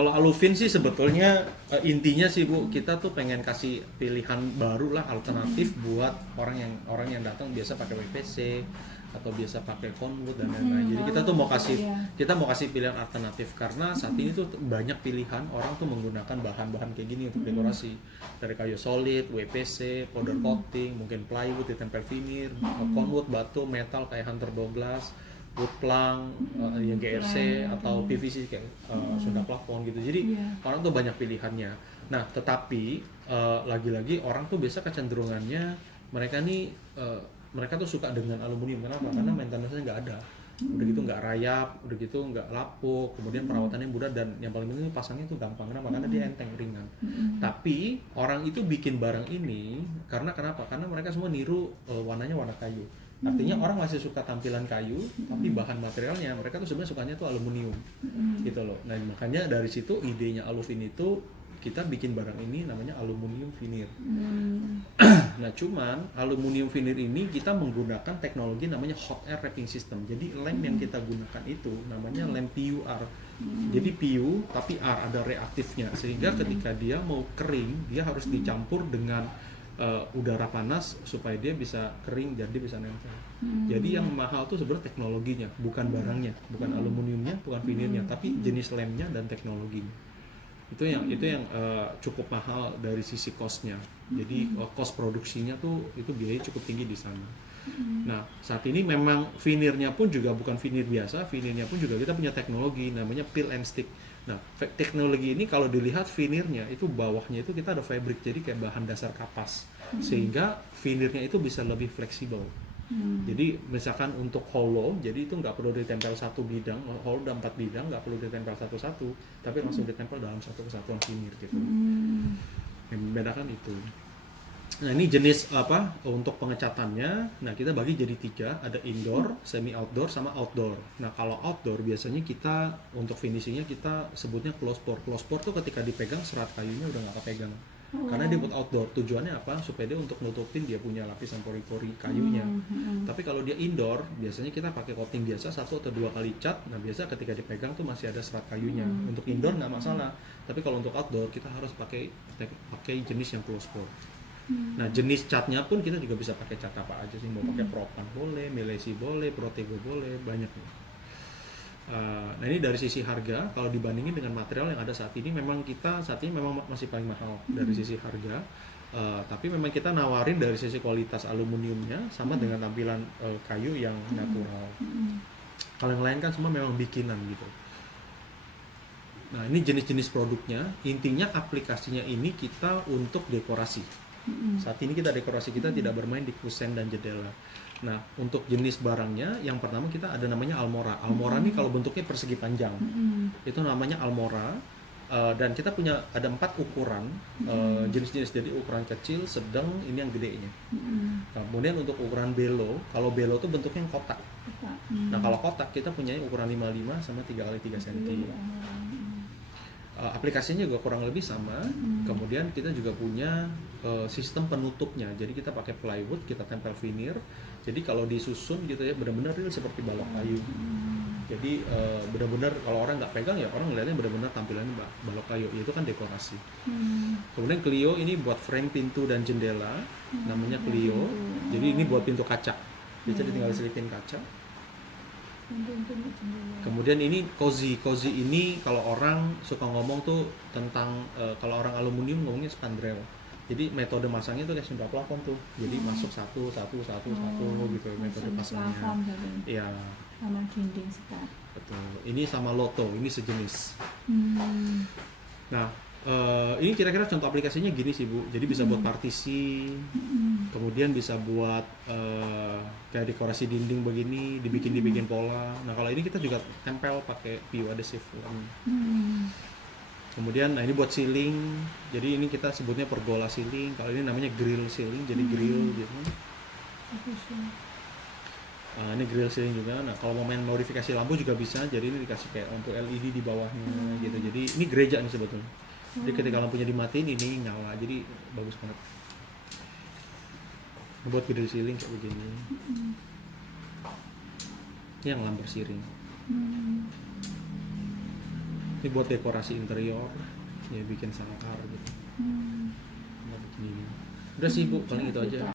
Kalau Aluvin sih sebetulnya intinya sih Bu, kita tuh pengen kasih pilihan baru lah, alternatif buat orang yang datang biasa pakai WPC atau biasa pakai conwood dan lain-lain. Jadi kita tuh mau kasih pilihan alternatif karena saat ini tuh banyak pilihan orang tuh menggunakan bahan-bahan kayak gini untuk dekorasi, dari kayu solid, WPC, powder coating, mungkin plywood ditempel veneer, conwood, batu, metal kayak Hunter Douglas, wood plank, yang GRC atau PVC kayak Sunda plafon gitu. Jadi orang tuh banyak pilihannya. Nah, tetapi lagi-lagi orang tuh biasa kecenderungannya mereka tuh suka dengan aluminium. Kenapa? Karena maintenance-nya nggak ada. Udah gitu nggak rayap, udah gitu nggak lapuk, kemudian perawatannya mudah dan yang paling penting pasangnya itu gampang. Kenapa? Karena dia enteng, ringan. Tapi orang itu bikin barang ini karena kenapa? Karena mereka semua niru warnanya warna kayu. Artinya orang masih suka tampilan kayu, tapi bahan materialnya mereka tuh sebenarnya sukanya tuh aluminium, gitu loh. Nah makanya dari situ idenya Aluvin itu kita bikin barang ini namanya aluminium veneer. Nah cuman aluminium veneer ini kita menggunakan teknologi namanya hot air wrapping system. Jadi lem yang kita gunakan itu namanya lem PUR. Jadi PU tapi R ada reaktifnya sehingga ketika dia mau kering dia harus dicampur dengan udara panas supaya dia bisa kering dan dia bisa nempel. Jadi yang mahal tuh sebenarnya teknologinya, bukan barangnya, bukan aluminiumnya, bukan veneernya, tapi jenis lemnya dan teknologinya. Itu yang cukup mahal dari sisi cost-nya. Jadi cost produksinya tuh itu biayanya cukup tinggi di sana. Nah saat ini memang veneernya pun juga bukan veneer biasa, veneernya pun juga kita punya teknologi namanya peel and stick. Nah, teknologi ini kalau dilihat veneernya itu bawahnya itu kita ada fabric, jadi kayak bahan dasar kapas, sehingga veneernya itu bisa lebih fleksibel. Jadi misalkan untuk hollow, jadi itu nggak perlu ditempel satu bidang, hollow ada 4 bidang, nggak perlu ditempel satu-satu, tapi langsung ditempel dalam satu kesatuan veneer gitu. Yang membedakan itu. Nah ini jenis apa untuk pengecatannya. Nah kita bagi jadi 3, ada indoor, semi outdoor, sama outdoor. Nah kalau outdoor biasanya kita untuk finishingnya kita sebutnya close pour. Close pour tuh ketika dipegang serat kayunya udah nggak kepegang. Karena dia buat outdoor. Tujuannya apa? Supaya dia untuk nutupin dia punya lapisan pori-pori kayunya. Tapi kalau dia indoor biasanya kita pakai coating biasa 1 atau 2 kali cat. Nah biasa ketika dipegang tuh masih ada serat kayunya. Untuk indoor nggak masalah. Tapi kalau untuk outdoor kita harus pakai jenis yang close pour. Nah jenis catnya pun kita juga bisa pakai cat apa aja sih, mau pakai propan boleh, milesi boleh, protego boleh, banyak. Nah ini dari sisi harga, kalau dibandingin dengan material yang ada saat ini, memang kita saat ini memang masih paling mahal dari sisi harga. Tapi memang kita nawarin dari sisi kualitas aluminiumnya sama dengan tampilan kayu yang natural. Kalau yang lain kan semua memang bikinan gitu. Nah ini jenis-jenis produknya, intinya aplikasinya ini kita untuk dekorasi. Saat ini dekorasi kita tidak bermain di kusen dan jendela. Nah untuk jenis barangnya yang pertama kita ada namanya almora. Almora ini kalau bentuknya persegi panjang, itu namanya almora. Dan kita punya ada 4 ukuran jenis-jenis, jadi ukuran kecil, sedang, ini yang gedenya. Kemudian untuk ukuran belo, kalau belo itu bentuknya yang kotak. Nah kalau kotak kita punya ukuran 55 sama 3x3 cm. Aplikasinya juga kurang lebih sama. Kemudian kita juga punya sistem penutupnya. Jadi kita pakai plywood, kita tempel veneer. Jadi kalau disusun gitu ya benar-benar real seperti balok kayu. Jadi benar-benar kalau orang nggak pegang ya orang ngeliatnya benar-benar tampilannya balok kayu. Itu kan dekorasi. Kemudian Clio ini buat frame pintu dan jendela, namanya Clio. Jadi ini buat pintu kaca. Bisa tinggal selipin kaca. Kemudian ini cozy ini kalau orang suka ngomong tuh tentang kalau orang aluminium ngomongnya spandrel. Jadi metode masangnya tuh kayak Sunda plafon tuh. Jadi masuk satu gitu metode pasangnya. Iya. Sama dinding sekat. Betul. Ini sama loto, ini sejenis. Nah, ini kira-kira contoh aplikasinya gini sih Bu. Jadi bisa buat partisi, kemudian bisa buat kayak dekorasi dinding begini, dibikin pola. Nah kalau ini kita juga tempel pakai PU adhesive. Kemudian, nah ini buat ceiling. Jadi ini kita sebutnya pergola ceiling. Kalau ini namanya grill ceiling, jadi grill gitu. Ini grill ceiling juga. Nah kalau mau main modifikasi lampu juga bisa. Jadi ini dikasih kayak lampu LED di bawahnya gitu. Jadi ini gereja nih sebetulnya. Jadi ketika lampunya dimatiin ini nyala. Jadi bagus banget. Buat grill ceiling kayak begini. Ini yang lampu siring. Ini buat dekorasi interior, ya bikin sangkar gitu. Hmm. Nggak bikin ini. Udah sih Bu, paling itu aja.